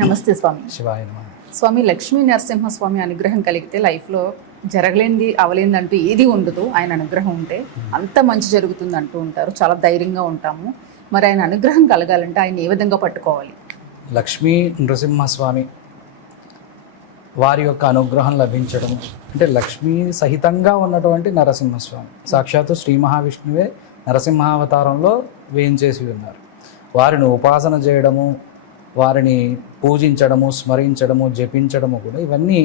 నమస్తే స్వామి. శివాయ నమః. స్వామి, లక్ష్మీ నరసింహస్వామి అనుగ్రహం కలిగితే లైఫ్లో జరగలేనిది అవలేనిది అంటూ ఏది ఉండదు. ఆయన అనుగ్రహం ఉంటే అంత మంచి జరుగుతుంది అంటూ ఉంటారు. చాలా ధైర్యంగా ఉంటాము. మరి ఆయన అనుగ్రహం కలగాలంటే ఆయన ఏ విధంగా పట్టుకోవాలి? లక్ష్మీ నరసింహస్వామి వారి యొక్క అనుగ్రహం లభించడం అంటే లక్ష్మీ సహితంగా ఉన్నటువంటి నరసింహస్వామి సాక్షాత్తు శ్రీ మహావిష్ణువే నరసింహావతారంలో వేయించేసి ఉన్నారు. వారిని ఉపాసన చేయడము, వారిని పూజించడము, స్మరించడము, జపించడము కూడా ఇవన్నీ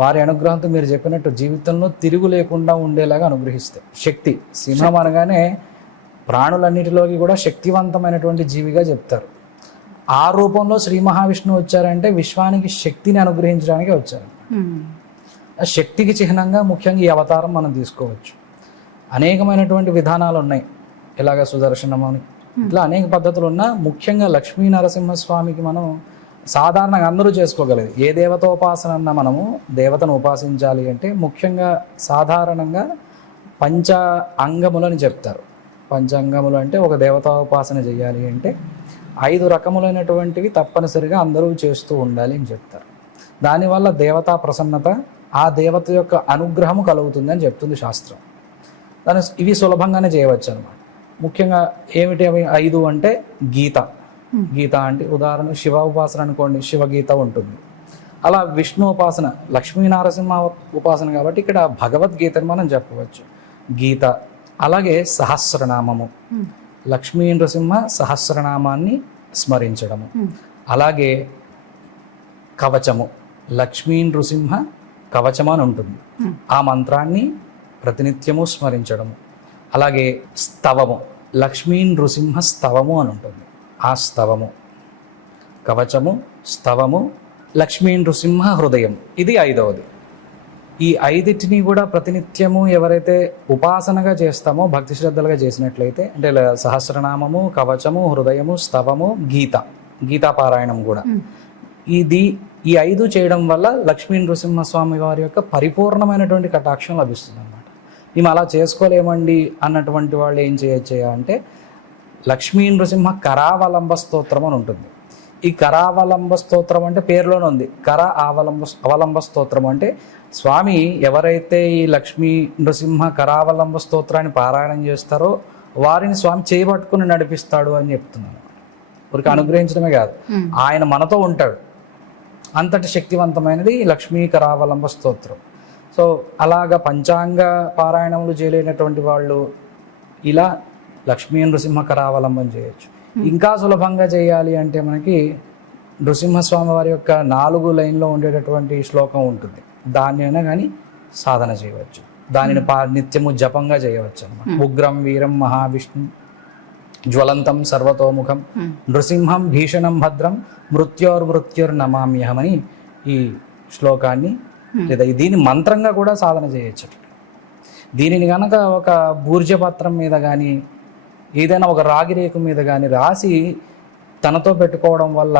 వారి అనుగ్రహంతో మీరు చెప్పినట్టు జీవితంలో తిరుగు లేకుండా ఉండేలాగా అనుగ్రహిస్తాయి. శక్తి సింహం అనగానే ప్రాణులన్నిటిలోకి కూడా శక్తివంతమైనటువంటి జీవిగా చెప్తారు. ఆ రూపంలో శ్రీ మహావిష్ణువు వచ్చారంటే విశ్వానికి శక్తిని అనుగ్రహించడానికే వచ్చారు. ఆ శక్తికి చిహ్నంగా ముఖ్యంగా ఈ అవతారం మనం తీసుకోవచ్చు. అనేకమైనటువంటి విధానాలు ఉన్నాయి. ఇలాగ సుదర్శనం అని ఇట్లా అనేక పద్ధతులు ఉన్నా ముఖ్యంగా లక్ష్మీ నరసింహస్వామికి మనం సాధారణంగా అందరూ చేసుకోగలదు. ఏ దేవతోపాసన అన్నా మనము దేవతను ఉపాసించాలి అంటే ముఖ్యంగా సాధారణంగా పంచ అంగములని చెప్తారు. పంచాంగములు అంటే ఒక దేవతాోపాసన చేయాలి అంటే 5 రకములైనటువంటివి తప్పనిసరిగా అందరూ చేస్తూ ఉండాలి అని చెప్తారు. దానివల్ల దేవతా ప్రసన్నత, ఆ దేవత యొక్క అనుగ్రహము కలుగుతుంది అని చెప్తుంది శాస్త్రం. దాని ఇవి సులభంగానే చేయవచ్చు అనమాట. ముఖ్యంగా ఏమిటి అవి 5 అంటే గీత. గీత అంటే ఉదాహరణ శివ ఉపాసన అనుకోండి, శివగీత ఉంటుంది. అలా విష్ణు ఉపాసన, లక్ష్మీ నరసింహ ఉపాసన కాబట్టి ఇక్కడ భగవద్గీతని మనం చెప్పవచ్చు. గీత. అలాగే సహస్రనామము, లక్ష్మీ నరసింహ సహస్రనామాన్ని స్మరించడము. అలాగే కవచము, లక్ష్మీ నృసింహ కవచము అని ఉంటుంది. ఆ మంత్రాన్ని ప్రతినిత్యము స్మరించడము. అలాగే స్తవము, లక్ష్మీ నృసింహ స్తవము అని ఉంటుంది. ఆ స్తవము, కవచము, స్తవము, లక్ష్మీ నృసింహ హృదయం, ఇది 5వది. ఈ 5టిని కూడా ప్రతినిత్యము ఎవరైతే ఉపాసనగా చేస్తామో భక్తి శ్రద్ధలుగా చేసినట్లయితే అంటే సహస్రనామము, కవచము, హృదయము, స్తవము, గీతాపారాయణం కూడా ఈ 5 చేయడం వల్ల లక్ష్మీ నృసింహస్వామి వారి యొక్క పరిపూర్ణమైనటువంటి కటాక్షం లభిస్తుంది అన్నమాట. మేము అలా చేసుకోలేమండి అన్నటువంటి వాళ్ళు ఏం చేయొచ్చు అంటే లక్ష్మీ నృసింహ కరావలంబ స్తోత్రం అని ఉంటుంది. ఈ కరావలంబ స్తోత్రం అంటే పేరులోనే ఉంది. అవలంబ స్తోత్రం అంటే స్వామి ఎవరైతే ఈ లక్ష్మీ నృసింహ కరావలంబ స్తోత్రాన్ని పారాయణం చేస్తారో వారిని స్వామి చేయబట్టుకుని నడిపిస్తాడు అని చెప్తున్నాను. ఊరికి అనుగ్రహించడమే కాదు, ఆయన మనతో ఉంటాడు. అంతటి శక్తివంతమైనది లక్ష్మీ కరావలంబ స్తోత్రం. సో అలాగా పంచాంగ పారాయణములు చేయలేనటువంటి వాళ్ళు ఇలా లక్ష్మీ నృసింహ కరావలంబం చేయొచ్చు. ఇంకా సులభంగా చేయాలి అంటే మనకి నృసింహస్వామి వారి యొక్క 4 లైన్లో ఉండేటటువంటి శ్లోకం ఉంటుంది. దాన్ని అయినా కానీ సాధన చేయవచ్చు. దానిని నిత్యము జపంగా చేయవచ్చు అన్నమాట. ఉగ్రం వీరం మహావిష్ణు జ్వలంతం సర్వతోముఖం నృసింహం భీషణం భద్రం మృత్యోర్నమామ్యహం అని ఈ శ్లోకాన్ని లేదా దీన్ని మంత్రంగా కూడా సాధన చేయొచ్చు. దీనిని కనుక ఒక బూర్జపత్రం మీద కానీ ఏదైనా ఒక రాగి రేకు మీద కానీ రాసి తనతో పెట్టుకోవడం వల్ల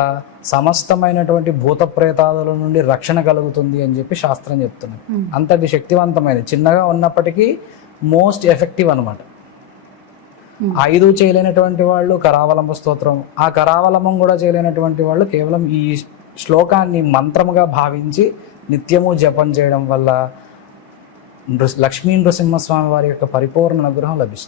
సమస్తమైనటువంటి భూత ప్రేతాదుల నుండి రక్షణ కలుగుతుంది అని చెప్పి శాస్త్రం చెప్తున్నది. అంతటి శక్తివంతమైనది, చిన్నగా ఉన్నప్పటికీ మోస్ట్ ఎఫెక్టివ్ అనమాట. 5 చేయలేనటువంటి వాళ్ళు కరావలంబ స్తోత్రం, ఆ కరావలంబం కూడా చేయలేనటువంటి వాళ్ళు కేవలం ఈ శ్లోకాన్ని మంత్రముగా భావించి నిత్యము జపం చేయడం వల్ల లక్ష్మీ నృసింహస్వామి వారి యొక్క పరిపూర్ణ అనుగ్రహం లభిస్తుంది.